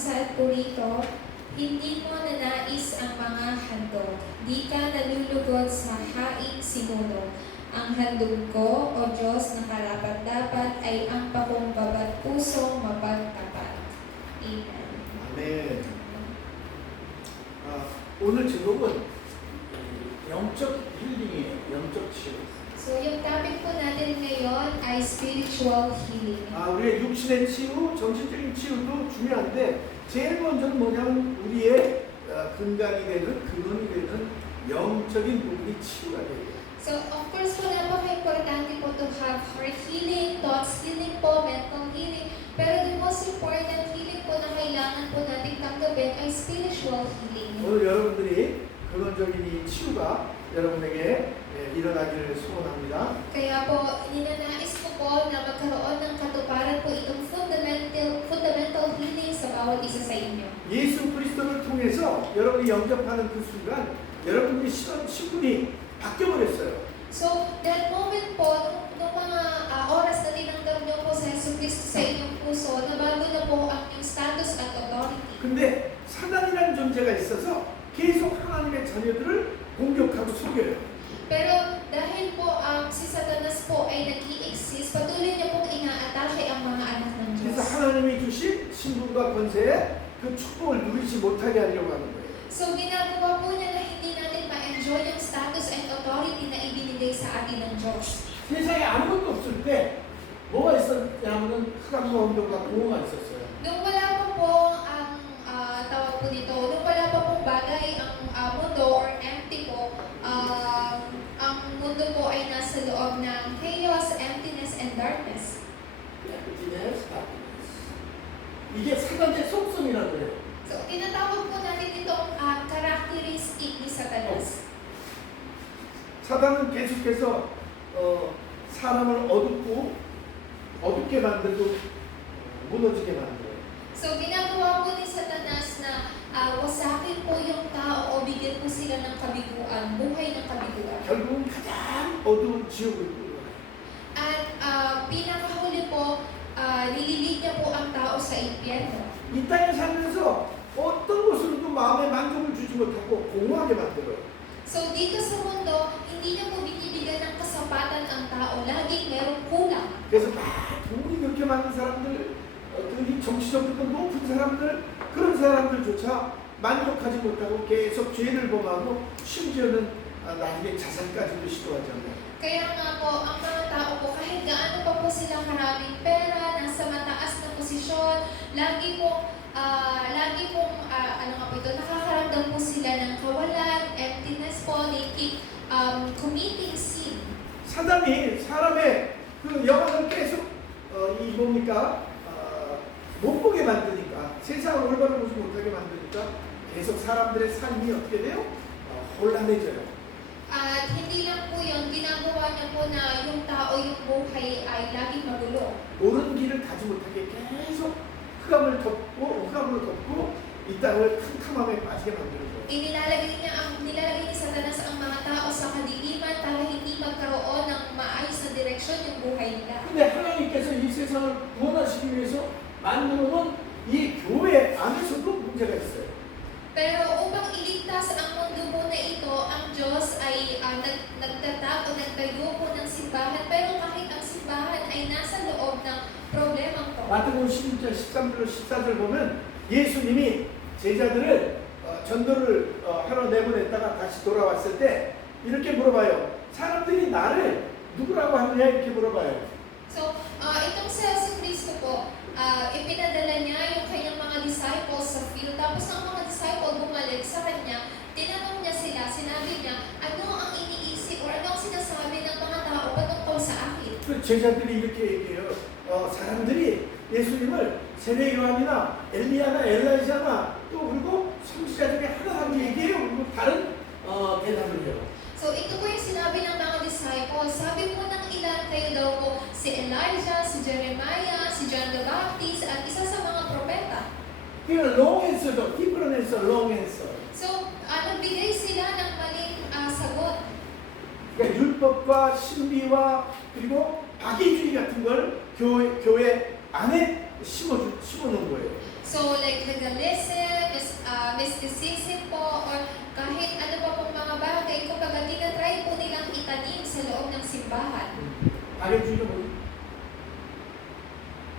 nakasaad po rito, hindi mo nanais ang mga handog. Di ka nalulugod sa haing sinuno. Ang handog ko, O Diyos, na karapat-dapat ay ang pakumbaba pusong mapagtapat. Amen. 아멘. 오늘 제목은 영적 힐링이에요. 영적 치유. So yung topic po natin ngayon ay spiritual healing. 우리의 육신의 치유, 정신적인 치유도 중요한데 제일 먼저는 뭐냐면 우리의 근간이 되는 근원이 되는 영적인 부분이 치유가 돼요. So of course po napaka-importante po to have heart healing, thoughts healing po, mental healing. Pero the most important healing po na kailangan po natin tanggapin ay spiritual healing. 오늘 여러분들이 근원적인 이 치유가 여러분에게 일어나기를 소원합니다. Kaya po, ninanais ko po na magkaroon ng katuparan po itong fundamental healing sa bawat isa sa inyo. 예수 그리스도를 통해서 여러분이 영접하는 그 순간 여러분들이 신분이 바뀌어버렸어요. So, that moment po, nung mga oras na tinanggap niyo po sa Yesu Cristo sa inyong puso, nabago na po ang inyong status at authority. 근데 사단이라는 존재가 있어서 계속 하나님의 자녀들을 공격하고 속여요. Pero dahil po si Satanas po ay nag-i-exist, patuloy niya pong inaatake ang mga anak ng Diyos. 그래서 하나님이 주신 신분과 권세에 그 축복을 누리지 못하게 하려고 하는 거예요. So, ginagawa po niya na hindi natin ma-enjoy yung status and authority na ibinigay sa atin ng Diyos. 세상에 아무것도 없을 때 뭐가 있었냐면은 흑암과 언덕과 공허가 있었어요. Nung wala pa po ang tawag po dito, nung wala pa pong bagay ang mundo or empty po, ang mundo po ay nasa loob ng chaos, emptiness, and darkness. 이게 사단의 속성이라고 해요. So, tinatawag po natin itong characteristic ni Satanas. 사단은 계속해서 사람을 어둡게 만들고 무너지게 만들어요. So, ginagawa po ni Satanas na wasakin po yung tao o bigyan po sila ng kabiguan, buhay ng kabiguan. 결국은 가장 어두운 지옥을 끌어가요. At pinakahuli po, nililig niya po ang tao sa impyerno. 이 땅에 살면서 어떤 것으로도 마음에 만족을 주지 못하고 공허하게 만들어요. So, dito sa mundo, hindi niya po binibigyan ng kasapatan ang tao. Laging merong kulang. 그래서 막 돈이 그렇게 많은 사람들, 이 정치적으로 높은 사람들, 그런 사람들조차 만족하지 못하고 계속 죄를 범하고 심지어는 나중에 자살까지도 시도하잖아요. Kaya nga po, ang mga tao po, kahit gaano pa po silang maraming pera, nasa mataas na posisyon, lagi pong ano nga po ito, nakakaramdam po sila ng kawalan, emptiness po, they keep committing sin. 사단이 사람의 그 영혼을 계속 못 보게 만드니까 세상을 올바로 보지 못하게 만드니까 계속 사람들의 삶이 어떻게 돼요? 혼란해져요. At hindi lang po yun, ginagawa niya po na yung tao, yung buhay ay laging magulo. 옳은 길을 가지 못하게 계속 흑암으로 덮고 이 땅을 캄캄함에 빠지게 만드는 거예요. Nilalagay ni Satanas ang mga tao sa kadiliman para hindi magkaroon ng maayos na direksyon yung buhay nila. 근데 하나님께서 이 세상을 구원하시기 위해서 만들어 놓은 이 교회 안에서도 문제가 있어요. Pero upang iligtas ang mundo po na ito, ang Diyos ay nagtatag o nagtayo po ng simbahan. Pero kahit ang simbahan ay nasa loob ng problemang to. 마태복음 16장 13절 14절 보면 예수님이 제자들을 전도를 하러 내보냈다가 다시 돌아왔을 때 이렇게 물어봐요. 사람들이 나를 누구라고 하느냐 이렇게 물어봐요. So, itong si Yesu Cristo po, ipinadala niya yung kanyang mga disciples sa field. Tapos ang mga disciple bumalik sa kanya, tinanong niya sila, sinabi niya, ano ang iniisip o ano ang sinasabi ng mga tao patungkol sa akin? 그 제자들이 이렇게 얘기해요. 사람들이 예수님을 세례 요한이나 엘리야나 엘라이자나 또 그리고 선지자 중에 하나라고 얘기해요. 그리고 다른 대답을 해요. So ito po yung sinabi ng mga disciples. Sabi po ng ilan kayo daw po si Elijah, si Jeremiah, si John the Baptist at isa sa mga propeta. 그러니까 long answer도 different answer, long answer. So nagbigay sila ng maling sagot. 그러니까 율법과 신비와 그리고 박애주의 같은 걸 교회 안에 심어놓은 거예요. So like legalism, mysticism po, or kahit ano pa pong mga bagay, kumbaga tinatry po nilang itanim sa loob ng simbahan. 알려주는 거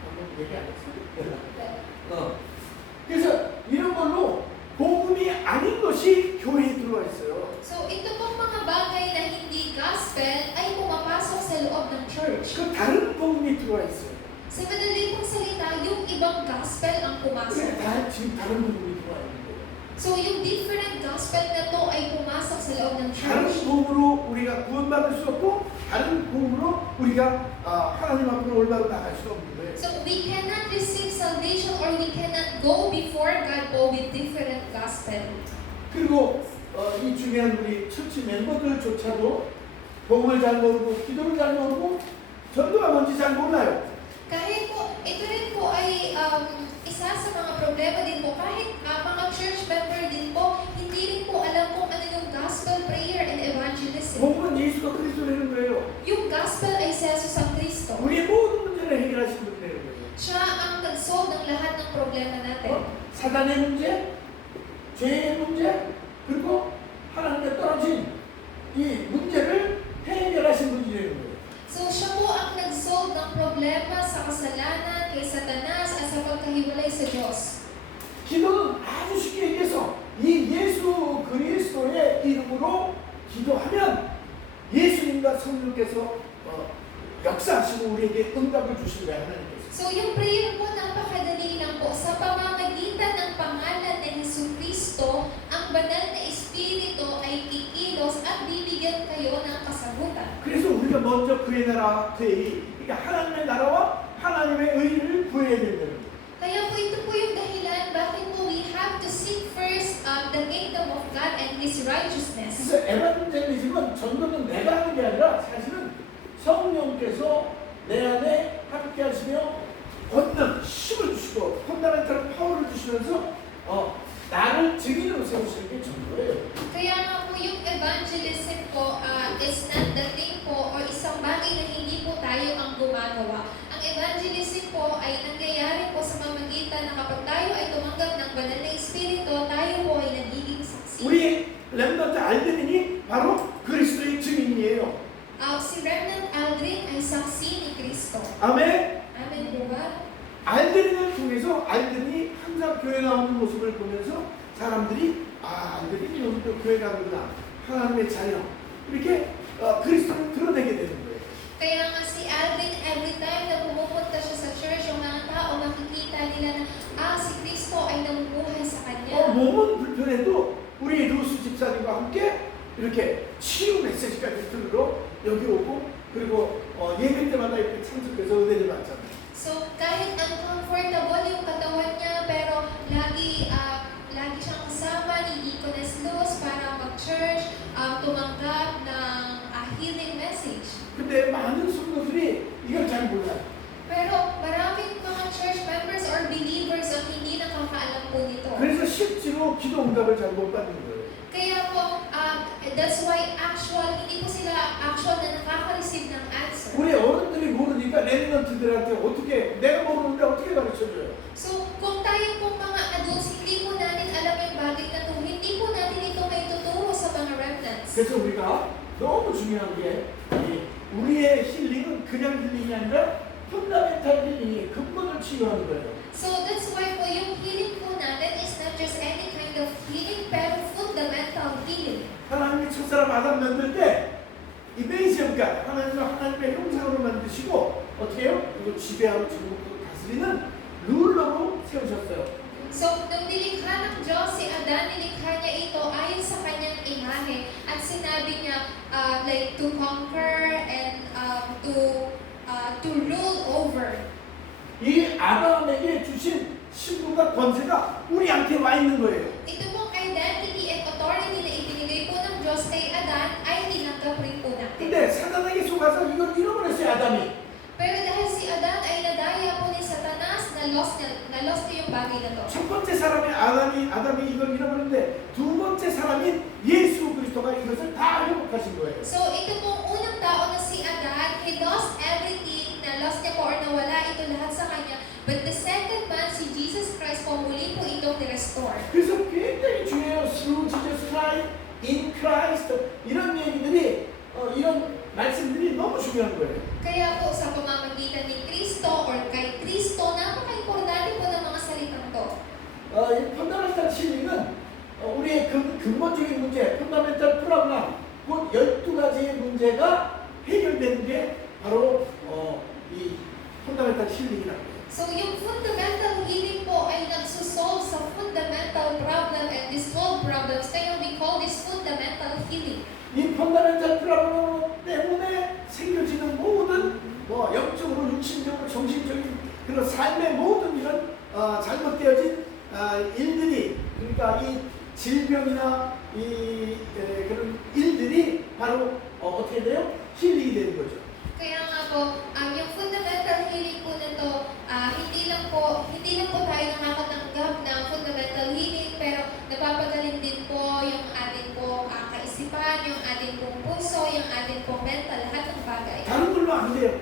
한번 얘기 안 했어요? 그래서 이런 걸로 복음이 아닌 것이 교회에 들어와 있어요. So ito pong mga bagay na hindi gospel ay pumapasok sa loob ng church. 그 다른 복음이 들어와 있어요. Sa madali pong salita, yung ibang gospel ang pumasok. 그러니까 지금 다른 복음이 들어와 있는 거예요. So yung different gospel na to ay pumasok sa loob ng 다른 church. 복음으로 우리가 구원받을 수 없고 다른 복음으로 우리가 하나님 앞으로 올바로 나갈 수 없는 거예요. So we cannot receive salvation or we cannot go before God or with different gospel. 그리고 이 중요한 우리 처치 멤버들조차도 복음을 잘 모르고 기도를 잘 모르고 전도가 뭔지 잘 몰라요. Kahit po, ito rin po ay isa sa mga problema din po. Kahit mga church member din po, hindi rin po alam kung ano yung gospel, prayer, and evangelism. 복음은 예수가 그리스도라는 거예요. Yung gospel ay si Jesus ang Kristo. 우리의 모든 문제를 해결하신 분이라는 거예요. Siya ang nag-solve ng lahat ng problema natin. 사단의 문제, 죄의 문제, 그리고 하나님께 떨어진 이 문제를 해결하신 분이라는 거예요. So siya po ang nag-solve ng problema sa kasalanan kay Satanas at sa pagkahiwalay sa Diyos. 기도는 아주 쉽게 얘기해서 이 예수 그리스도의 이름으로 기도하면 예수님과 성령께서 역사하시고 우리에게 응답을 주신 거예요. 하나님께서. So yung prayer po, napakadali lang po. Sa pamamagitan ng pangalan ni Jesucristo, ang banal na Espiritu ay kikilos at bibigyan kayo ng kasagutan. 그래서 우리가 먼저 그의 나라, 그의 의, 그러니까 하나님의 나라와 하나님의 의를 구해야 된다는 거예요. Kaya po ito po yung dahilan bakit po we have to seek first the kingdom of God and His righteousness. 그래서 에반젤리즘은 전도는 내가 하는 게 아니라 사실은 성령께서 내 안에 함께 하시며 권능, 힘을 주시고 펀다멘탈 파워를 주시면서 나를 증인으로 세우시는 게 전도예요. Kaya nga po yung evangelism po is not the thing po or isang bagay na hindi po tayo ang gumagawa. Ang evangelism po ay nangyayari po sa mamagitan na kapag tayo ay tumanggap ng banal na Espiritu, tayo po ay nagiging saksi. 우리 렘넌트 알드린이 바로 그리스도의 증인이에요. Si Remnant Aldrin ay saksi ni Kristo. 아멘. Amen po ba? 알드린을 통해서 알드린이 항상 교회 나오는 모습을 보면서 사람들이 알드린이 오늘도 교회 가는구나. 하나님의 자녀. 이렇게 그리스도를 드러내게 되는 거예요. Kaya nga si Aldrin, every time na pumupunta siya sa church, yung mga tao makikita nila na si Kristo ay namubuhay sa kanya. 몸은 불편해도 우리 루스 집사님과 함께 이렇게 치유 메시지까지 들으러 여기 오고 그리고 예배 때마다 이렇게 참석해서 은혜를 받잖아요. So kahit uncomfortable yung katawan niya, pero lagi siyang kasama ni Deaconess Luz para mag-church, tumanggap ng healing message. 근데 많은 성도들이 이걸 잘 몰라요. Pero maraming mga church members or believers ang hindi nakakaalam po nito. 그래서 실제로 기도 응답을 잘 못 받는 거예요. Kaya po, that's why hindi po sila actual na nakaka-receive ng answer. 우리 어른들이 모르니까 렘넌트들한테 어떻게 내가 모르는데 어떻게 가르쳐줘요? So, kung tayo pong mga adults, hindi po natin alam yung bagay na ito, hindi po natin ito may tuturo sa mga remnants. 그래서 우리가 너무 중요한 게 우리의 힐링은 그냥 힐링이 아니라 펀다멘탈 힐링이 근본을 치유하는 거예요. So, that's why po yung healing po natin is not just any kind of healing, pero fundamental healing. 하나님이 첫사람 아담 만들 때 이메이지엄가 하나님의 형상으로 만드시고 어떻게 해요? 그리고 지배하고 전국을 다스리는 룰러로 세우셨어요. So, nung nilikha ng Diyos si Adan, nilikha niya ito ayon sa kanyang imahe. At sinabi niya, like, to conquer and to rule over. 이 아담에게 주신 신분과 권세가 우리한테 와 있는 거예요. Ito pong identity and authority na ibinigay po ng Diyos kay Adan ay tinanggap rin po natin. 근데 사단에게 속아서 이걸 잃어버렸어요, 아담이. Pero dahil si Adan ay nadaya po ni Satanas, na-lost niya yung bagay na to. 첫 번째 사람이 아담이 이걸 잃어버렸는데 두 번째 사람인 예수 그리스도가 이것을 다 회복하신 거예요. So, ito pong unang tao na si Adan, he lost everything, na-lost niya po or nawala ito lahat sa kanya. But the second man, si Jesus Christ po, in Christ 이런 얘기들이 이런 말씀들이 너무 중요한 거예요. Kaya po sa pamamagitan ni Kristo or kay Kristo, napaka-importante po ng mga salitang to. 이 펀더멘탈 힐링은 우리의 근본적인 문제, 펀더멘탈 프로블럼, 곧 12가지의 문제가 해결되는 게 바로 이 펀더멘탈 힐링이라고 해요. So yung fundamental healing po ay nagsusolve sa fundamental problem, and these 12 problems, kaya we call this fundamental healing. 이 펀더멘탈 프로블럼 때문에 생겨지는 모든 영적으로, 육신적으로, 정신적인 그런 삶의 모든 이런 잘못되어진 일들이, 그러니까 이 질병이나 그런 일들이 바로 어떻게 돼요? 힐링이 되는 거죠. Kaya nga po, yung fundamental healing po na to, hindi lang po tayo nakakatanggap ng fundamental healing, pero napapagaling din po yung ating po kaisipan, yung ating pong puso, yung ating pong mental, lahat ng bagay. 다른 걸로 안 돼요.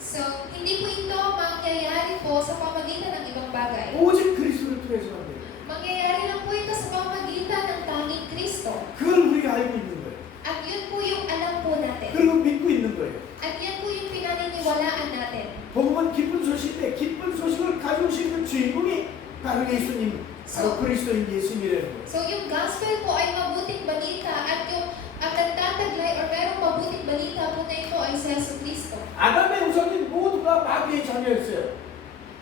So, hindi po ito mangyayari po sa pamagitan ng ibang bagay. 오직 그리스도를 통해서만 돼요. Mangyayari lang po ito sa pamagitan ng tanging Kristo. 그걸 우리가 알고 있는 거예요. At yun po yung alam po natin. 그리고 믿고 있는 거예요. At yan po yung pinaniniwalaan natin. 복음은 기쁜 소식인데 기쁜 소식을 가져오시는 주인공이 바로 예수님, 바로 그리스도인 예수님이라는 거예요. So yung gospel po ay mabuting balita, at yung nagtataglay or merong mabuting balita po na ito ay si Yesu Kristo. 아담의 우선인 모두가 마귀의 자녀였어요.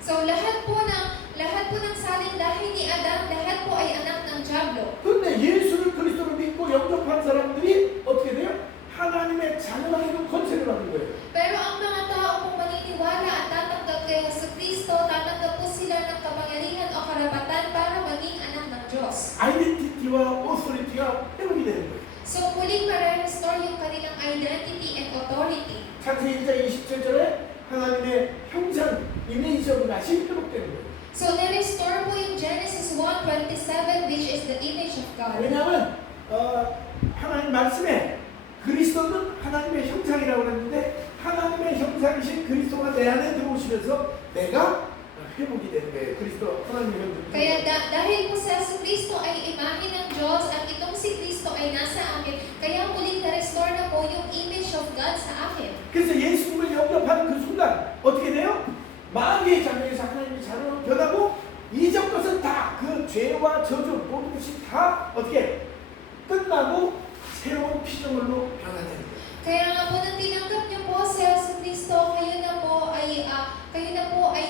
So lahat po ng salinlahi ni Adam, lahat po ay anak ng Diablo. 그런데 예수를 그리스도로 믿고 영접한 사람들이 어떻게 돼요? 하나님의 자녀가 되는 권세를 받는 거예요. Pero ang mga tao kung maniniwala at tatanggap kay Yesu Kristo, tatanggap po sila ng kapangyarihan o karapatan para maging anak ng Diyos. 아이덴티티와 오소리티가 회복이 되는 거예요. So muling ma-restore yung kanilang identity and authority. 창세기 1장 27절에 하나님의 형상, 이미지적인 맛이 회복되는 거예요. So na-restore po yung Genesis 1:27, which is the image of God. 왜냐하면 하나님 말씀에 그리스도는 하나님의 형상이라고 했는데 하나님의 형상이신 그리스도가 내 안에 들어오시면서 내가 회복이 되는 거예요. 그리스도 하나님의 형상. Kaya dahil po sa Yesu Kristo ay imahe ng Diyos, at itong si Kristo ay nasa akin, kaya muling na-restore na po yung image of God sa akin. 그래서 예수님을 영접하는 그 순간 어떻게 돼요? 마귀의 자녀에서 하나님의 자녀로 변하고 이전 것은 다 그 죄와 저주 모든 것이 다 어떻게 끝나고 새로운 피조물로 변화되는 거예요. Kaya nga po nang tinanggap niyo po si Yesu Kristo, kayo na po ay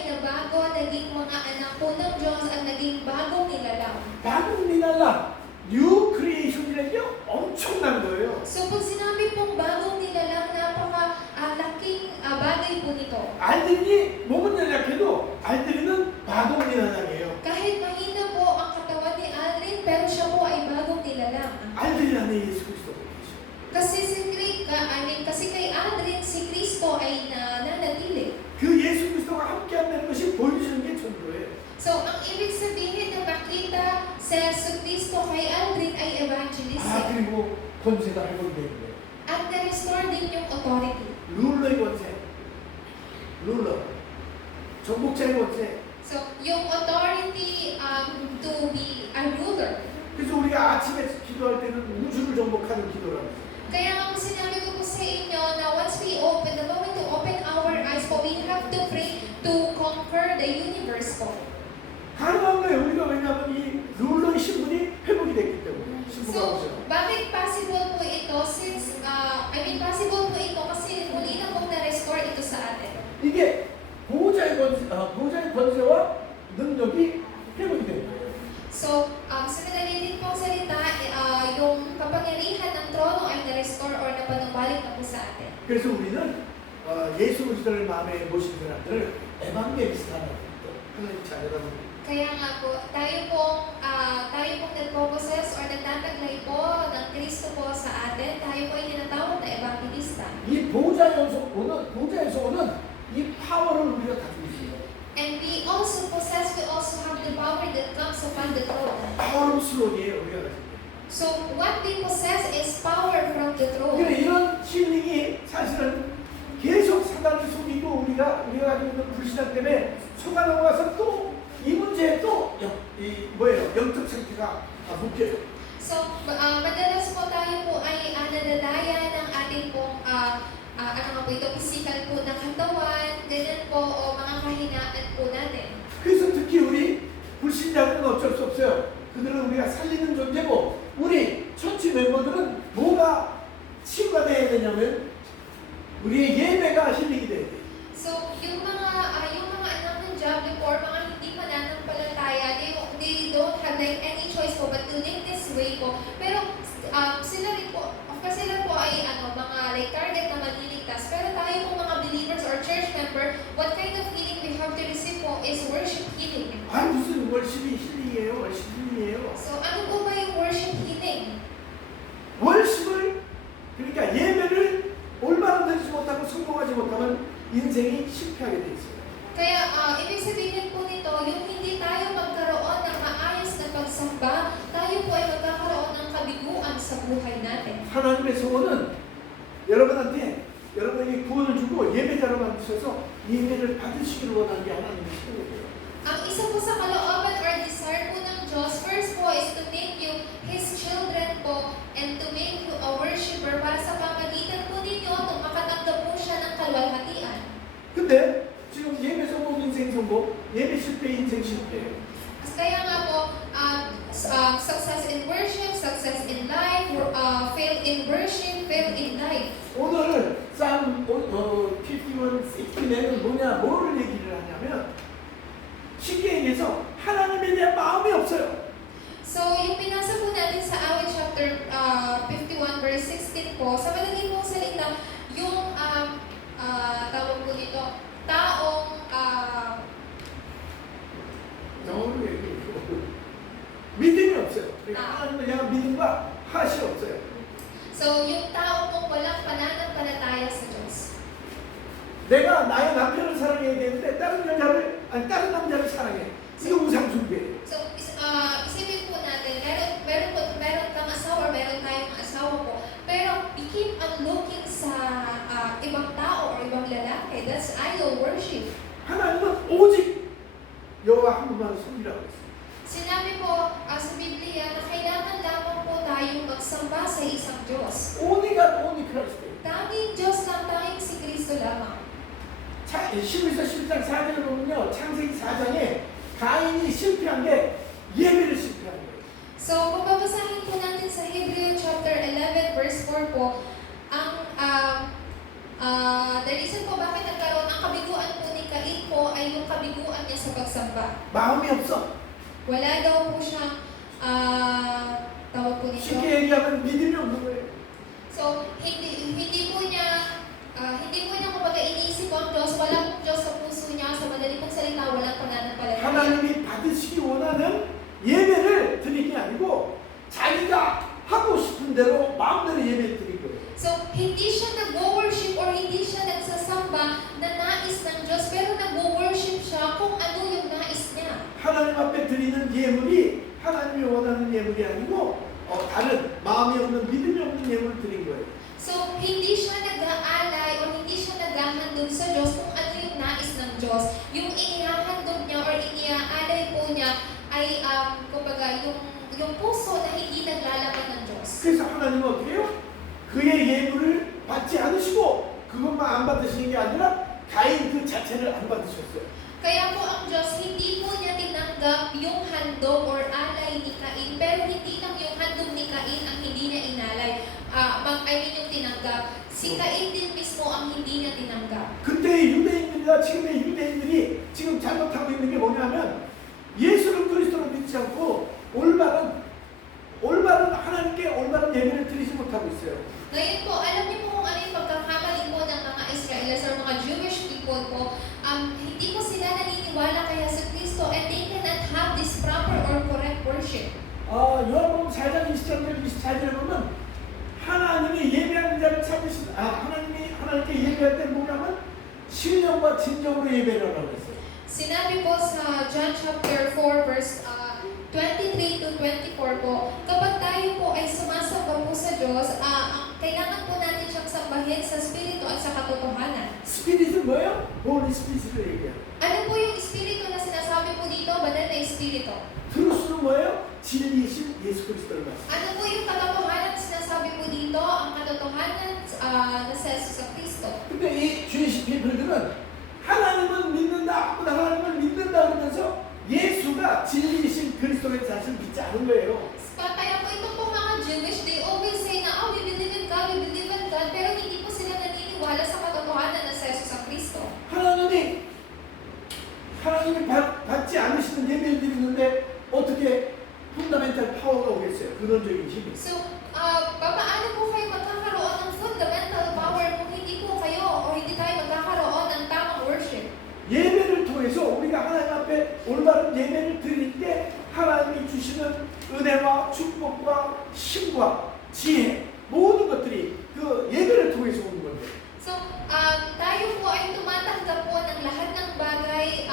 nabago, naging mga anak po ng Diyos, at naging bagong nilalang. bagong nilalang, new creation이라는 게 엄청난 거예요. So pag sinabi pong bagong nilalang, napaka-laking bagay po nito. 알들이 몸은 연약해도 알들이는 bagong nilalang이에요. Kahit mahina po ang katawan ni Aldrin, pero siya po ay bagong nilalang. 알들이 안에 예수 그리스도가 계셔. Kasi kay Aldrin, si Kristo ay nananatili. 그 예수 그리스도가 함께한다는 것이 보여주는 게 전도예요. So, ang ibig sabihin na makita sa Yesu Kristo kay Aldrin ay evangelism. 그리고 권세가 회복이 되는 거예요. At na-restore din yung authority. 룰러의 권세, 룰러, 정복자의 권세. So, yung authority to be a ruler. 그래서 우리가 아침에 기도할 때는 우주를 정복하는 기도라고 해요. Kaya ang sinabi ko po sa inyo na the moment to open our eyes po, we have to pray to conquer the universe po. 가능한 거예요. 우리가 왜냐하면 이 룰러의 신분이 회복이 됐기 때문에. 신부가 So, 오죠. bakit possible po ito? Possible po ito kasi muli na pong na-restore ito sa atin. 이게 보호자의 권세와 능력이 회복이 되는 거예요. So, sa madali din pong salita, yung kapangyarihan ng trono ay na-restore or napanumbalik na po sa atin. 그래서 우리는 예수 그리스도를 마음에 모신 사람들을 에반게리스트라는 하나님 자녀라는 거예요. Kaya nga po, tayo pong nagpo-possess or nagtataglay po ng Kristo po sa atin, tayo po ay tinatawag na evangelista. 이 보호자에서 오는 이 파워를 우리가 가지고 있어요. And we also have the power that comes upon the throne. 파워로 슬로니에요 우리가 가지고. So, what we possess is power from the throne. 그러니까 이런 힐링이 사실은 계속 사단을 속이고 우리가 가지고 있는 불신앙 때문에 속아 넘어가서 또 이 문제에 또 영적 상태가 묶여요. So, Madalas po tayo po ay nadadaya ng ating pong physical po na katawan, ganyan po, o mga kahinaan po natin. 그래서 특히 우리 불신자들은 어쩔 수 없어요. 그들은 우리가 살리는 존재고 우리 천치 멤버들은 뭐가 치유가 돼야 되냐면 우리의 예배가 힐링이 돼야 돼. So, yung mga anak ng Diablo po, or mga hindi mananampalataya, they don't have like any choice po but to live this way po. Pero sila rin po, of course sila po ay mga like target na maliligtas. Pero tayo po mga believers or church member, what kind of healing we have to receive po is worship healing. 아 무슨 월십이 힐링이에요? 월십 힐링이에요. So, ano po ba yung worship healing? 월십을 그러니까 예배를 올바로 드리지 못하고 성공하지 못하면 인생이 실패하게 돼 있어요. Kaya, ibig sabihin po nito, yung hindi tayo magkaroon ng maayos na pagsamba, tayo po ay magkakaroon ng kabiguan sa buhay natin. 하나님의 소원은 여러분한테 여러분에게 구원을 주고 예배자로 만드셔서 예배를 받으시기를 원하는 게 하나님의 소원이에요. Ang isa po sa kalooban or desire po ng Diyos, first po is to make you His children po and to make you a worshiper para sa pamagitan po ninyo at makatanggap po siya ng kalwalhatian. 근데 지금 예배 성공 인생 성공, 예배 실패 인생 실패예요. Kaya nga po, success in worship, success in life, fail in worship, fail in life. 오늘 쌈 51, 69는 뭐를 얘기를 하냐면 쉽게 얘기해서 하나님에 대한 마음이 없어요. So, yung pinasa po natin sa Awit chapter 51 verse 16 po, sa madaling pong salita, yung tawag po dito, taong 영어로 얘기해요. 믿음이 없어요. 그러니까 하나님을 향한 믿음과 hat이 없어요. So, yung tao pong walang pananampalataya sa Diyos. 내가 나의 남편을 사랑해야 되는데 다른 남자를 사랑해. 이거 우상숭배예요. So, isipin po natin, meron kang asawa, meron tayong asawa po, pero we keep on looking sa ibang tao or ibang lalaki. That's idol worship. 하나님은 오직 여호와 한 분만 섬기라고 했어요. Sinabi po sa Biblia na kailangan lamang po tayong magsamba sa isang Diyos. Only God, only Christ. Tanging Diyos lang, tanging si Kristo lamang. 12서 10장 4절을 보면요. 창세기 4장에 가인이 실패한 게 예배를 실패한 거예요. So, kung babasahin po natin sa Hebrew chapter 11 verse 4 po, the reason po bakit nagkaroon ang kabiguan po ni Cain po ay yung kabiguan niya sa pagsamba. 마음이 없어. Wala daw po siyang tawag po nito. 쉽게 얘기하면 믿음이 없는 거예요. So, hindi po niya kumbaga iniisip po ang Diyos, walang Diyos sa puso niya, sa madali pong salita, walang pananampalataya. 하나님이 받으시기 원하는 예배를 드린 게 아니고 자기가 하고 싶은 대로 마음대로 예배를 드린 거예요. So, hindi siya nag-worship or hindi siya nagsasamba na nais ng Diyos, pero nag-worship siya kung ano yung nais niya. 하나님 앞에 드리는 예물이 하나님이 원하는 예물이 아니고 다른 마음이 없는 믿음이 없는 예물을 드린 거예요. So, hindi siya nag-aalay o hindi siya naghahandog sa Diyos kung ano yung nais ng Diyos. Yung inihahandog niya or iniaalay po niya ay, kumbaga, yung puso na hindi naglalaman ng Diyos. 그래서 하나님은 어떻게 해요? 그의 예물을 받지 않으시고 그것만 안 받으시는 게 아니라 가인 그 자체를 안 받으셨어요. Kaya po ang Diyos, hindi po niya tinanggap yung handog or alay ni Cain, pero hindi lang yung handog ni Cain ang hindi niya inalay. Yung tinanggap. Si Cain din mismo ang hindi niya tinanggap. 그때의 유대인들이나 지금의 유대인들이 지금 잘못하고 있는 게 뭐냐면 예수를 그리스도로 믿지 않고 올바른 하나님께 올바른 예배를 드리지 못하고 있어요. Ngayon po, alam niyo po kung ano yung pagkakamali po ng mga Israelites or mga Jewish people po, hindi po sila naniniwala kay Yesu Kristo and they cannot have this proper or correct worship. 요한복음 4장 20절 24절에 보면 하나님이 예배하는 자를 찾으신 하나님께 예배할 때 뭐냐면 신령과 진정으로 예배를 하라고 했어요. Sinabi po sa John chapter 4 verse 23 to 24 po, kapag tayo po ay sumasamba po sa Diyos, kailangan po natin siyang sambahin sa Espiritu at sa katotohanan. 스피릿은 뭐예요? Holy Spirit을 얘기해요. Ano po yung Espiritu na sinasabi po dito? Banal na Espiritu. 드루스는 뭐예요? 진리이신 예수 그리스도를 말씀. Ano po yung katotohanan na sinasabi po dito? Ang katotohanan na sa Jesus Kristo. 근데 이 주이시 피플들은 하나님은 믿는다, 하나님을 믿는다 그러면서 예수가 진리이신 그리스도의 자신을 믿지 않은 거예요. Kaya po itong po mga Jewish, they always say na, oh, we believe in God, pero hindi po sila naniniwala sa katotohanan na sa Jesus Kristo. 하나님이 받지 않으시는 예배를 드리는데 어떻게 펀더멘탈 파워가 오겠어요? 근원적인 힘이. So, paano po kayo magkakaroon ng fundamental power kung hindi po kayo o hindi tayo magkakaroon ng tamang worship? 예배를 통해서 우리가 하나님 앞에 올바른 예배를 드릴 때 하나님이 주시는 은혜와 축복과 힘과 지혜 모든 것들이 그 예배를 통해서 오는 건데. So, tayo po ay tumatanggap po ng lahat ng bagay,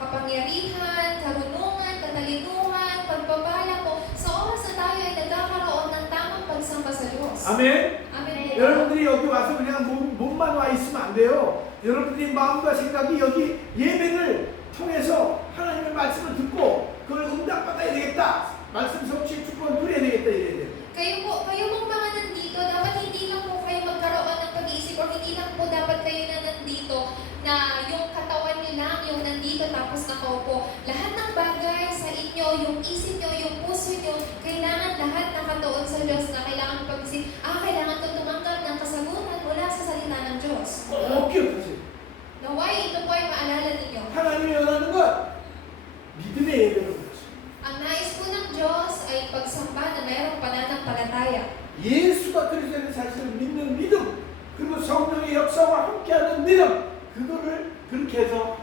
kapangyarihan, karunungan, katalinuhan, pagpapala po sa oras na tayo ay nagkakaroon ng tamang pagsamba sa Diyos. 아멘. Amen. 여러분들이 여기 와서 그냥 몸만 와 있으면 안 돼요. 여러분들이 마음과 생각이 여기 예배를 통해서 하나님의 말씀을 듣고 그걸 응답받아야 되겠다. 말씀 성취 축복을 누려야 되겠다 이래야 돼요. Kayo pong mga nandito, dapat hindi lang po kayo magkaroon ng pag-iisip o hindi lang po dapat kayo na nandito na yung katawan niyo lang, yung nandito tapos nakaupo. Lahat ng bagay sa inyo, yung isip niyo, yung puso niyo, kailangan lahat nakatuon sa Diyos na kailangan pag-isip, kailangan ko tumanggap ng kasagutan mula sa salita ng Diyos. 꼭 기억하세요. Naway, ito po ay maalala ninyo. 하나님이 원하는 건 믿음의 예배를 원하시죠. Ang nais po ng Diyos ay pagsamba na mayroong pananampalataya. 예수가 그리스도의 자신을 믿는 믿음 그리고 성령의 역사와 함께하는 믿음 그거를 그렇게 해서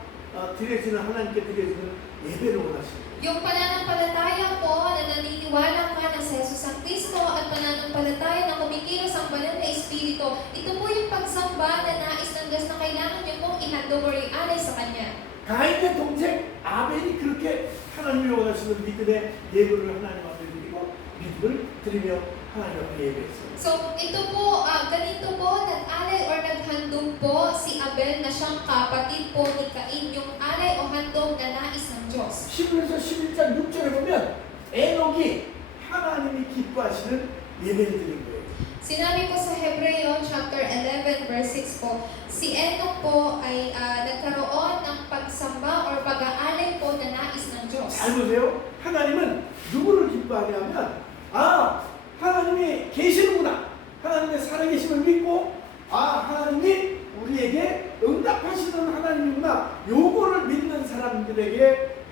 드려지는 하나님께 드려지는 예배를 원하십니다. Yung pananampalataya po na naniniwala ka na sa Jesus ang Kristo at pananampalataya na kumikilos ang banal na Espiritu, ito po yung pagsamba na nais ng Diyos na kailangan niyo pong ihandog o i-alay sa Kanya. 가인의 동생 아벨이 그렇게 하나님이 원하시는 믿음의 예배를 하나님 앞에 드리고 믿음을 드리며 하나님 앞에 예배했어요. So, ito po, ganito po, nag-alay or naghandog po si Abel na siyang kapatid po ni Cain, yung alay o handog na nais ng Diyos. 11절 11장 6절에 보면 에녹이 하나님이 기뻐하시는 예배를 드린 거예요. Sinabi po sa Hebreo chapter 11 verse 6 po, si Enoch po ay nagkaroon ng pagsamba or pag-aalay po na nais ng Diyos. 잘 보세요. 하나님은 누구를 기뻐하게 하면 하나님이 계시는구나. 하나님의 살아계심을 믿고 하나님이 우리에게 응답하시는 하나님이구나. 요거를 믿는 사람들에게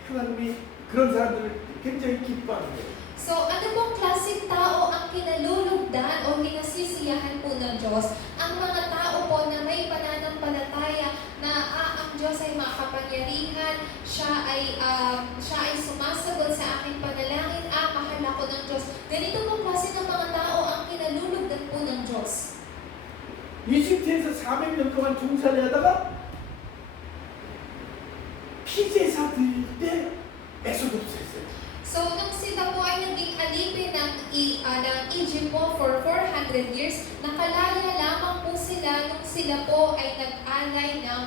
하나님이 그런 사람들을 굉장히 기뻐하는 거예요. So, ano pong klaseng tao ang kinalulugdan o kinasisiyahan po ng Diyos? Ang mga tao po na may pananampalataya na ang Diyos ay makapangyarihan, siya ay sumasagot sa aking panalangin, mahal ako ng Diyos. Ganito pong klase ng mga tao ang kinalulugdan po ng Diyos. 이집트에서 400년 동안 종살이 하다가 피제사 드릴 때 엑소도스 했어요. So, nung sila po ay naging alipin ng Egypt po for 400 years, nakalaya lamang po sila nung sila po ay nag-alay ng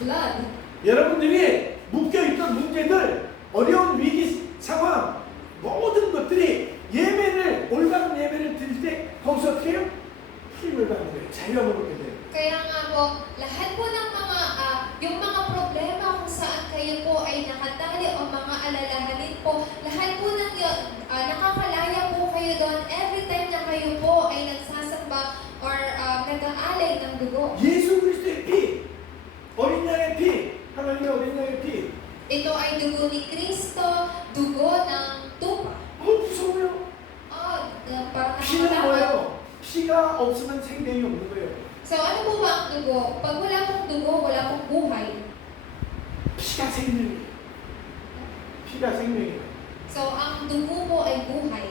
blood. 여러분들이 묶여있던 문제들, 어려운 위기 상황, 모든 것들이 올바른 예배를 드릴 때 거기서 어떻게 해요? 힘을 받는 거예요. 자유함을 얻게 돼요. Kaya nga po, lahat po ng yung mga problema kung saan kayo po ay nakatali o mga alalahanin po, lahat po ng yun, nakakalaya po kayo doon every time na kayo po ay nagsasamba or nag-aalay ng dugo. 예수 그리스도의 피, 어린 양의 피, 하나님의 어린 양의 피. Ito ay dugo ni Kristo, dugo ng tupa. 무서워요. Parang 피는 nakakatakot. 뭐예요? 피가 없으면 생명이 없는 거예요. So ano po ba ang dugo? Pag wala pong dugo, wala pong buhay. 피가 생명이에요. 피가 생명이에요. So ang dugo po ay buhay.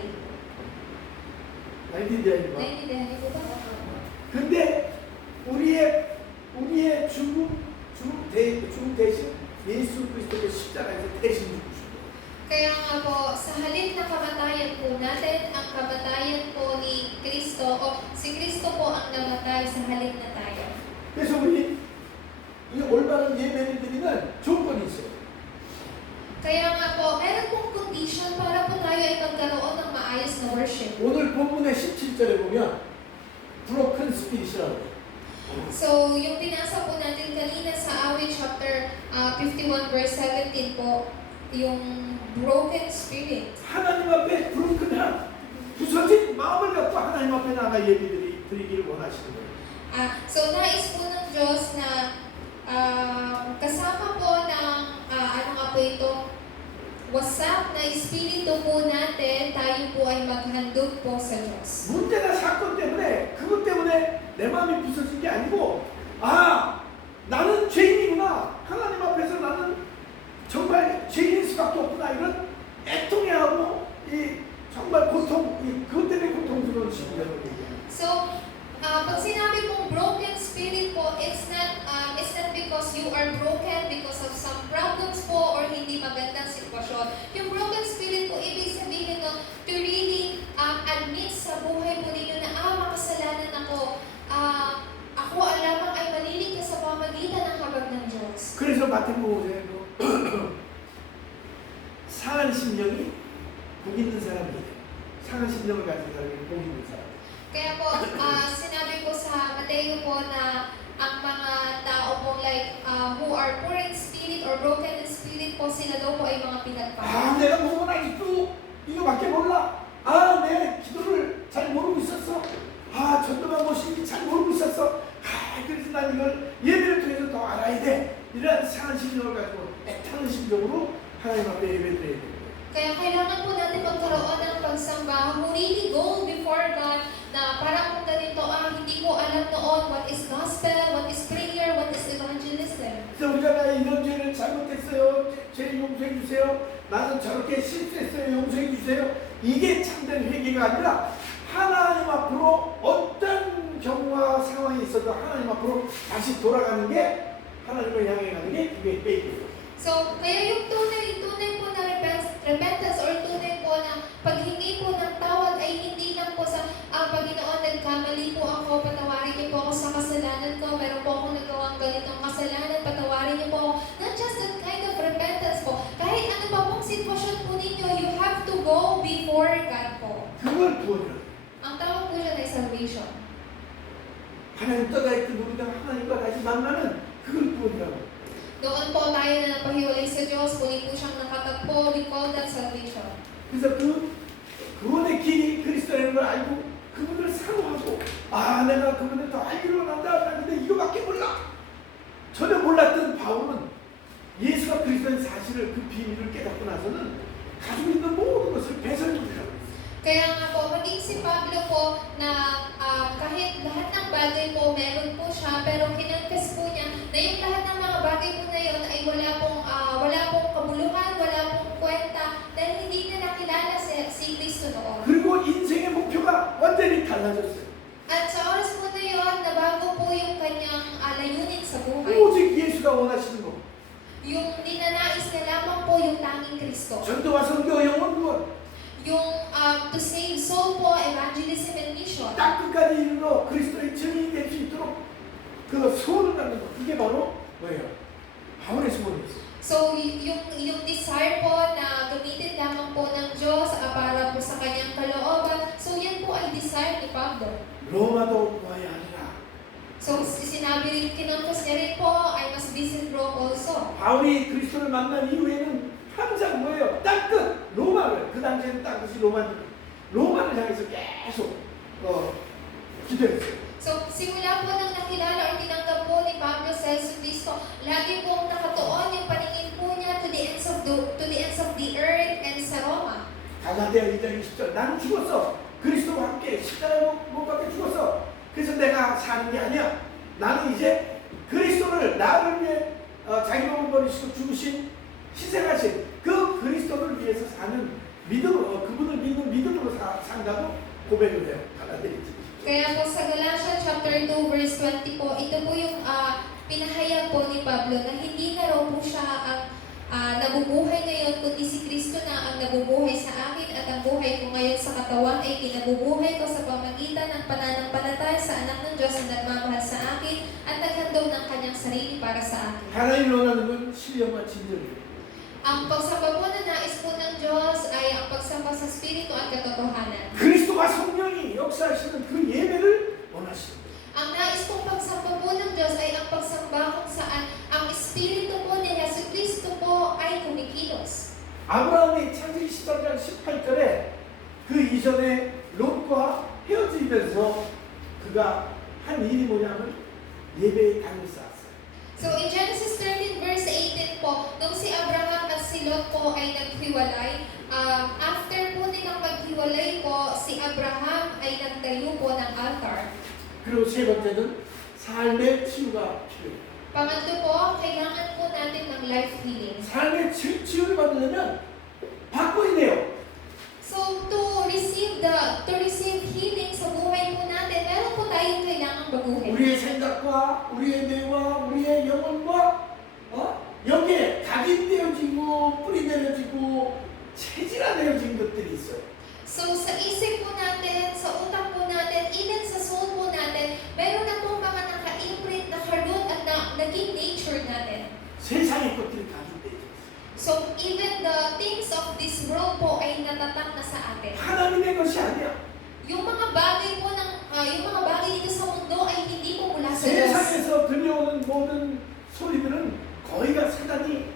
나이티데이가. Naintindihan niyo po ba? 근데 우리의 죽음 대신 예수 그리스도의 십자가에서 대신 죽으신 거예요. Kaya nga po, sa halip na kamatayan po natin, ang kamatayan po ni Kristo, o si Kristo po ang namatay sa halip na tayo. 그래서 우리 이 올바른 예배를 드리는 조건이 있어요. Kaya nga po, meron pong condition para po tayo ay 오늘 본문의 17절에 보면 broken spirit이라고 해요. So, yung binasa po natin kanina sa Awit chapter 51 verse 17 po, yung broken spirit. 하나님 앞에 broken한 부서진 마음을 갖고 하나님 앞에 나가 예배들이 드리기를 원하시는 거예요. So, nais po ng Diyos na kasama po ng, ano nga po ito, wasak na espiritu po natin, tayo po ay maghandog po sa Diyos. 문제나 사건 때문에 그것 때문에 내 마음이 부서진 게 아니고 나는 죄인이구나. 하나님 앞에서 나는 정말 죄인일 수밖에 없구나. 이런 애통해하고 이 정말 고통, 그것 때문에 고통스러운 시기라는 얘기예요. So, pag sinabi pong broken spirit po, it's not because you are broken because of some problems po or hindi magandang sitwasyon. Yung broken spirit po, ibig sabihin no, to really admit sa buhay po ninyo na makasalanan ako. Ako lamang ay maliligtas sa pamagitan ng habag ng Diyos. 그래서 마태복음에도 상한 심령이 복 있는 사람이에요. 상한 심령을 가진 사람이 복 있는 사람. Kaya po, sinabi po sa Mateo po na ang mga tao po like who are poor in spirit or broken in spirit po, sila daw po ay mga pinagpala. 내가 뭐가 아직도 이거밖에 몰라. 내 기도를 잘 모르고 있었어. 전도만 모시기 잘 모르고 있었어. 그래서 난 이걸 예배를 통해서 더 알아야 돼. 이런 상한 심령을 가지고 애타는 심정으로 하나님 앞에 예배드려야 됩니다. Kaya kailangan po natin magkaroon ng pagsamba who really go before God na parang kung ganito, hindi ko alam noon what is gospel, what is prayer, what is evangelism. 그래서 우리가 이런 죄를 잘못했어요. 죄 용서해 주세요. 나는 저렇게 실수했어요. 용서해 주세요. 이게 참된 회개가 아니라 하나님 앞으로 어떤 경우와 상황이 있어도 하나님 앞으로 다시 돌아가는 게 하나님을 향해 가는 게 그게 회개예요. So, kaya yung tunay po na repentance or tunay po na paghingi po ng tawad ay hindi lang po sa Panginoon, nagkamali po ako, patawarin niyo po ako sa kasalanan ko, meron po akong nagawang ganitong kasalanan, patawarin niyo po ako. Not just that kind of repentance po. Kahit ano pa pong sitwasyon po ninyo, you have to go before God po. 그걸 구원이라. Ang tawag po dyan ay salvation. 하나님 떠나 있던 우리가 하나님과 다시 만나는 그걸 구원이라고. Doon po tayo na napahiwalay sa Diyos, muli po siyang nakatagpo, we call that salvation. 그래서 그 구원의 길이 그리스도라는 걸 알고 그분을 사모하고 내가 그분을 더 알기로 난다. 근데 이거밖에 몰라. 전혀 몰랐던 바울은 예수가 그리스도인 사실을 그 비밀을 깨닫고 나서는 가지고 있는 모든 것을 배설물이라고 했어요. Kaya nga po, maging si Pablo po na kahit lahat ng bagay po meron po siya, pero kinangkas po niya na yung lahat ng mga bagay po na yun ay wala pong kabuluhan, wala pong kwenta, dahil hindi na nakilala si Kristo noon. 그리고 인생의 목표가 완전히 달라졌어요. At sa oras po na yun, nabago po yung kanyang layunin sa buhay. 오직 예수가 원하시는 거. Yung ninanais na lamang po yung tanging Kristo. 전도와 선교 영혼 구원. Yung to save soul po, evangelism and mission. 딱 끝까지 이르러 그리스도의 증인이 될 수 있도록 그 소원을 갖는 거. 그게 바로 뭐예요? 바울의 소원이었어요. So, yung desire po na gamitin lamang po ng Diyos para po sa kanyang kalooban, so yan po ay desire ni Pablo. 로마도 보아야 하리라. So, sinabi rin, kinangkos niya rin po, I must visit Rome also. 바울이 그리스도를 만난 이후에는 항상 뭐예요? 땅끝 로마를 그 당시에는 땅끝이 로마를 향해서 계속 기도했어요. So, simula po nang nakilala or tinanggap po ni Pablo sa Jesus Cristo, lagi pong nakatuon yung paningin po niya to the ends of the earth and sa Roma. 갈라디아 2장 20절 나는 죽었어. 그리스도와 함께 십자가에 못 박혀 죽었어. 그래서 내가 사는 게 아니야. 나는 이제 그리스도를 나를 위해 자기 몸을 버리시고 죽으신 희생하신 그 그리스도를 위해서 사는 믿음으로 그분을 믿는 믿음으로 산다고 고백을 해요. 갈라디아 2장. Kaya po sa Galatia chapter 2 verse 20 po, ito po yung pinahayag po ni Pablo na hindi na raw po siya ang nabubuhay ngayon, kundi si Kristo na ang nabubuhay sa akin at ang buhay ko ngayon sa katawan ay kinabubuhay ko sa pamagitan ng pananampalataya sa anak ng Diyos na nagmamahal sa akin at naghandog ng kanyang sarili para sa akin. 하나님 원하는 건 신령과 진정이에요. Ang pagsamba po na nais po ng Diyos ay ang pagsamba sa Espiritu at katotohanan. 그리스도가 역사하시는 그 예배를 원하시는 거예요. Ang nais pong pagsamba po ng Diyos ay ang pagsamba kung saan ang Espiritu po ni Jesucristo po ay kumikilos. 아브라함이 창세기 13장 18절에 그 이전에 롯과 헤어지면서 그가 한 일이 뭐냐면 예배의 당을 쌓았어요. So in Genesis 13 verse 18 po, nung si Abraham at si Lot po ay naghiwalay, after po nilang maghiwalay po, si Abraham ay nagtayo po ng altar. 그리고 세 번째는 삶의 치유가 필요해요. Pangatlo po, kailangan po natin ng life healing. 삶의 치유를 받으려면 바꿔야 돼요. So to receive healing sa buhay po natin, meron po tayong kailangang baguhin. 우리의 생각과 우리의 뇌와 우리의 영혼과 여기에 각인되어지고 뿌리내려지고 체질화되어진 것들이 있어요. So sa isip po natin, sa utak po natin, even sa soul po natin, meron na po mga naka-imprint, naka-root at naging nature natin. 세상의 것들이 각인되어져 있어요. So even the things of this world po ay natatak na sa atin. 하나님의 것이 아니야. Yung mga bagay po yung mga bagay dito sa mundo ay hindi po mula sa Diyos. 세상에서 들려오는 모든 소리들은 거의가 사단이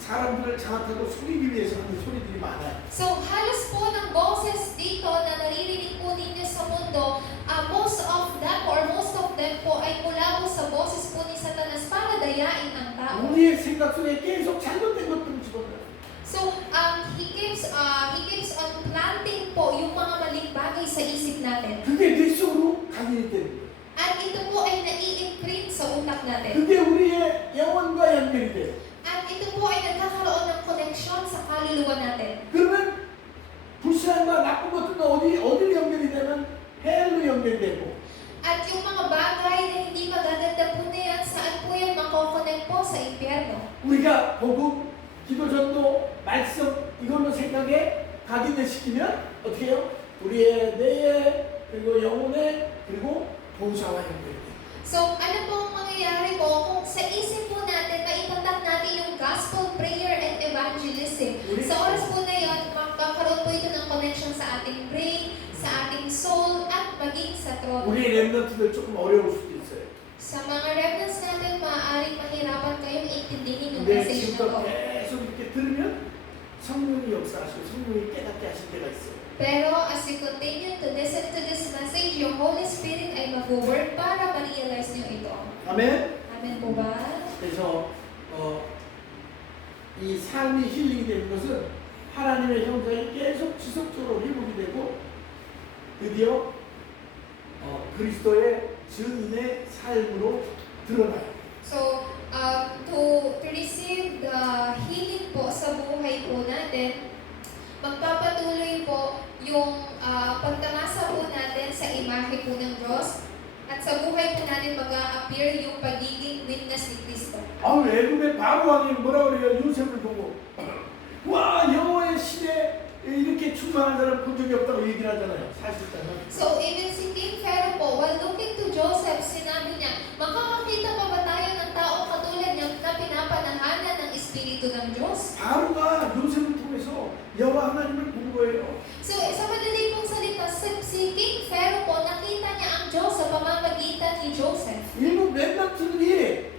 사람들을 장악하고 속이기 위해서 하는 소리들이 많아요. So halos po ng boses dito na naririnig po ninyo sa mundo, most of them po ay mula po sa boses po ni Satanas para dayain ang tao. 우리의 생각 속에 계속 잘못된 것들을 집어넣어요. So he keeps on planting po yung mga maling bagay sa isip natin. 그게 뇌 속으로 각인이 되는 거예요. At ito po ay nai-imprint sa utak natin. 그게 우리의 영혼과 연결이 돼요. At ito po ay nagkakaroon ng connection sa kaluluwa natin. 그러면 불신앙과 나쁜 것들은 어디로 연결이 되면 헬로 연결이 되고 At yung mga bagay na hindi magaganda po na yan, saan po yan makokonect po sa impyerno? 우리가 복음, 기도, 전도, 말씀 이걸로 생각에 각인을 시키면 어떻게 해요? 우리의 뇌에 그리고 영혼에 그리고 보좌와 연결이 돼요. So, ano pong mangyayari po kung sa isip po natin, maitatak natin yung gospel, prayer, and evangelism. Sa oras po na yun, magkakaroon po ito ng connection sa ating brain, sa ating soul, at maging sa throne. 우리 랩런트들 조금 어려울 수도 있어요. Sa mga remnants natin, maaaring mahirapan kayong intindihin yung 근데 message na 지금부터 to. 계속 이렇게 들으면 성령이 역사하시고 성령이 깨닫게 하실 때가 있어요. Pero as you continue to listen to this message, yung Holy Spirit ay mag-work para ma-realize nyo ito. 아멘. Amen po ba? 그래서 이 삶이 힐링이 되는 것은 하나님의 형상이 계속 지속적으로 회복이 되고 드디어 그리스도의 증인의 삶으로 드러나요. So, to receive the healing po sa buhay po natin, magpapatuloy po yung pagtamasa po natin sa imahe po ng Diyos at sa buhay po natin mag-a-appear yung pagiging witness ni Kristo. 애굽의 바로 왕이 뭐라 그래요? 요셉을 보고 와 여호와의 신에 이렇게 충만한 사람 본 적이 없다고 얘기를 하잖아요. 사실상은. So, even si King Pharaoh po, while looking to Joseph, sinabi niya, makakakita pa ba tayo ng tao katulad niya na pinapanahanan ng Espiritu ng Diyos? 바로가 요셉을 통해서 여호와 하나님을 본 거예요. So, sa madali pong salita, si King Pharaoh po, nakita niya ang Diyos sa pamamagitan ni Joseph. 일곱 렘넌트들이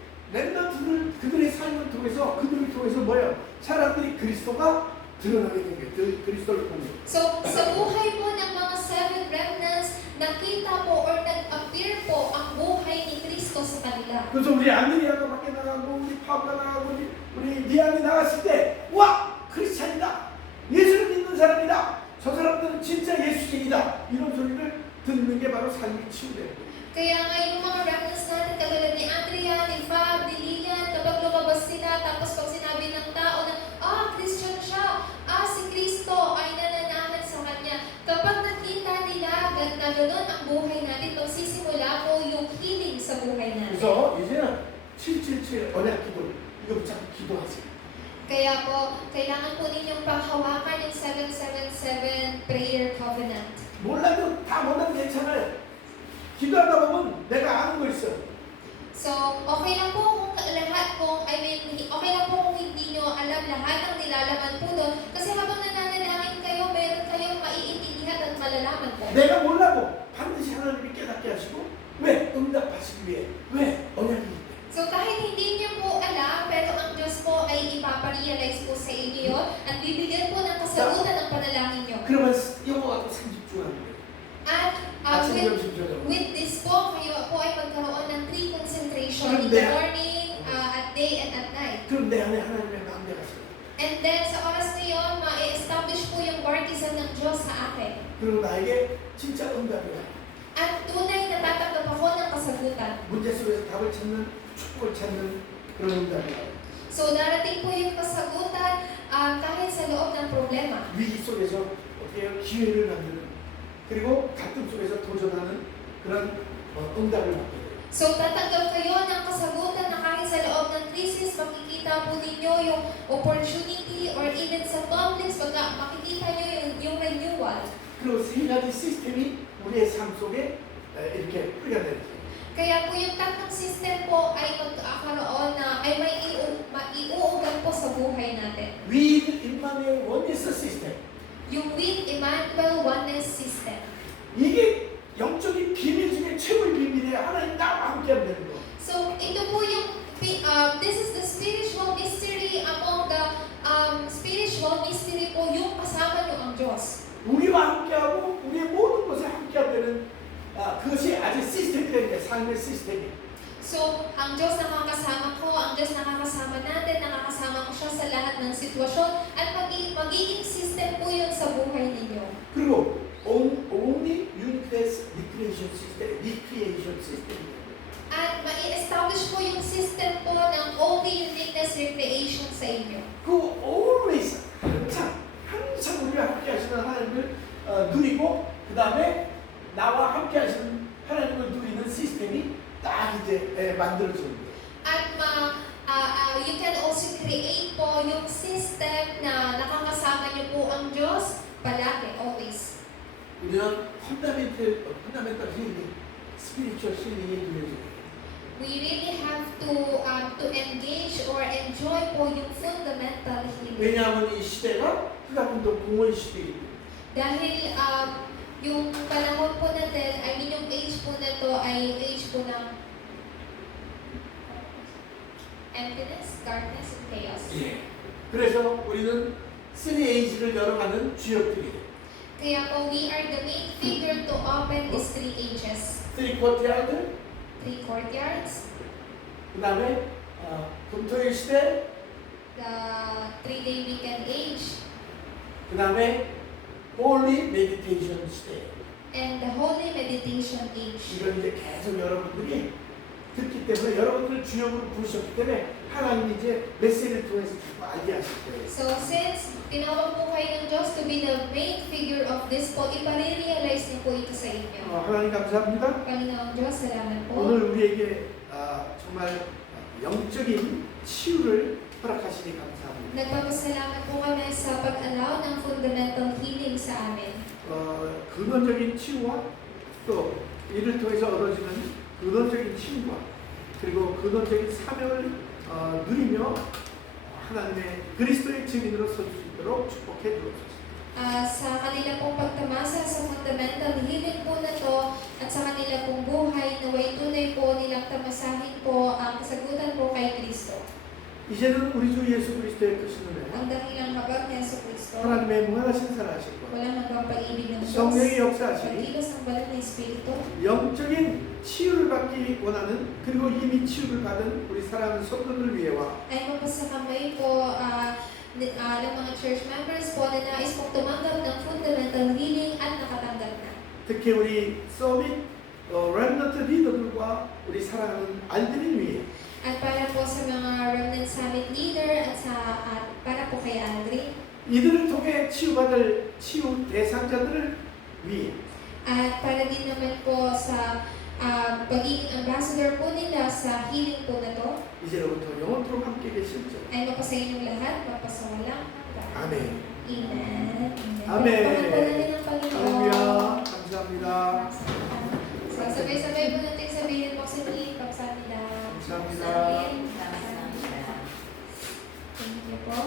그들의 삶을 통해서 그들을 통해서 뭐예요? 사람들이 그리스도가 드러나게 된 거예요. 그리스도를 본 거예요. So, sa buhay po ng mga seven remnants, nakita po or nag-appear po ang buhay ni Kristo sa kanila. 그래서 우리 안드리아가 밖에 나가고 우리 파브가 나가고 우리 니안이 나갔을 때 와! 크리스찬이다! 예수를 믿는 사람이다! 저 사람들은 진짜 예수쟁이다! 이런 소리를 듣는 게 바로 삶이 치유되는 거예요. Kaya nga yung mga remnants natin, katulad ni Andrea, ni Fab, ni Lilian, kapag lumabas sila, tapos pag sinabi ng tao na, Christian siya, si Kristo ay nananahan sa Kanya. Kapag nakita nila na gano'n ang buhay natin, magsisimula po yung healing sa buhay natin. 그래서 이제는 777 언약 기도 이거 붙잡고 기도하세요. Kaya po, kailangan po ninyong panghawakan yung 777 prayer covenant. 몰라도 다 몰라도 괜찮아요. 기도하다 보면 내가 아는 거 있어요. So, okay lang po okay lang po kung hindi nyo alam lahat ng nilalaman po doon. Kasi habang nananalangin kayo, meron kayong maiintindihan at malalaman po. 내가 몰라도 아침 with, 점심 저녁. with this po, kayo po ay magkaroon ng 3 concentration in Kung the hindi- morning, at day, and at night. 그럼 내 안에 하나님의 마음대가 있어요. And then sa oras na yun, ma-establish po yung partisan ng Diyos sa akin. 그리고 나에게 진짜 응답이 와요. At tunay na tatanggap ako ng kasagutan. 문제 속에서 답을 찾는, 축복을 찾는 그런 응답이 와요. So darating po yung kasagutan kahit sa loob ng problema. 위기 속에서 어떻게 해요? 기회를 만드는, 그리고 갈등 속에서 도전하는 그런 응답을 받게 돼요. So tatanggap kayo ng kasagutan na kahit sa loob ng krisis, makikita po ninyo yung opportunity or even sa conflicts, makikita nyo yung renewal. 그리고 세 가지 시스템이 우리의 삶 속에 이렇게 뿌리가 되는 거예요. Kaya po yung tatlong system po ay magkakaroon na ay maiuugan po sa buhay natin. With Immanuel Oneness System. Yung with Emmanuel Oneness System. 이게 영적인 비밀 중에 최고의 비밀이에요. 하나님 나와 함께하면 되는 거. So ito po yung this is the spiritual mystery among the spiritual mystery po yung kasama nyo ang Diyos. 우리와 함께하고 우리의 모든 것에 함께하는 그것이 아주 시스템이 되는 거예요. 삶의 시스템이. So, ang Diyos nakakasama ko, ang Diyos nakakasama natin, nakakasama ko siya sa lahat ng sitwasyon, at magiging system po yun sa buhay ninyo. 그리고 only uniqueness recreation system. At mai-establish po yung system po ng only uniqueness recreation sa inyo. 그 always 항상 우리와 함께 하시는 하나님을 누리고 그 다음에 나와 함께 하시는 하나님을 누리는 시스템이 딱 이제 만들어지는 거예요. At you can also create po yung system na nakakasama niyo po ang Diyos palagi, always. 우리는 fundamental healing, spiritual healing에 누려져요. We really have to engage or enjoy po yung fundamental healing. 왜냐하면 이 시대가 흑암운동 공허의 시대이기 때문에. Dahil yung panahon po natin, I mean yung age po na to ay age po ng emptiness, darkness, and chaos. 예. 그래서 우리는 3A를 열어가는 주역들이에요. Kaya po, we are the main figure to open these 3 ages. 3 courtyard, 3 courtyards, 그 다음에 금토일 시대, the 3-day weekend age, 그 다음에 holy meditation 시대. and the holy meditation age. 이걸 이제 계속 여러분들이 듣기 때문에 여러분들 주역으로 부르셨기 때문에 하나님이 이제 메시지를 통해서 자꾸 알게 하실 거예요. So since tinawag po kayo ng Diyos to be the main figure of this po, ipare-realize niyo po ito sa inyo. 하나님 감사합니다. Panginoong Diyos, salamat po. 오늘 우리에게 정말 영적인 치유를 허락하시니 감사합니다. Nagpapasalamat po kami sa pag-allow ng fundamental healing sa amin. 근원적인 치유와 또 이를 통해서 얻어지는 근원적인 치유와 그리고 근원적인 사명을 누리며 하나님의 그리스도의 증인으로 설 수 있도록 축복해 주옵소서. Sa kanila pong pagtamasa sa fundamental healing po na to at sa kanila pong buhay, naway tunay po nilang tamasahin po ang kasagutan po kay Kristo. 이제는 우리 주 예수 그리스도의 크신 은혜, Ang dakilang habag ni Yesu Kristo, 하나님의 무한하신 사랑하심과 walang hanggang pag-ibig ng Diyos, 성령의 역사하심이 pagkilos ng banal na Espiritu, 영적인 치유를 받기 원하는 그리고 이미 치유를 받은 우리 사랑하는 성도들 위해와 ay mapasakamay po ng mga church members po na nais pong tumanggap ng fundamental healing at nakatanggap na. 특히 우리 서밋 렘넌트 리더들과 우리 사랑하는 알드린 위해 At para po sa mga Remnant Summit leader at para po kay Aldrin. 이들을 통해 치유받을 치유 대상자들을 위해 At para din naman po sa pagiging ambassador po nila sa healing po na to, 이제로부터 영원토록 함께 계실지. ay mapasa inyong lahat, mapasa walang hanggan. 아멘. Amen. 아멘. Pagpapala din ng Panginoon. 할렐루야. 감사합니다. So, sabay-sabay po natin sabihin po sa muli, pagsabi na. 감사합니다. Thank you po.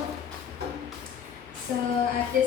So, at this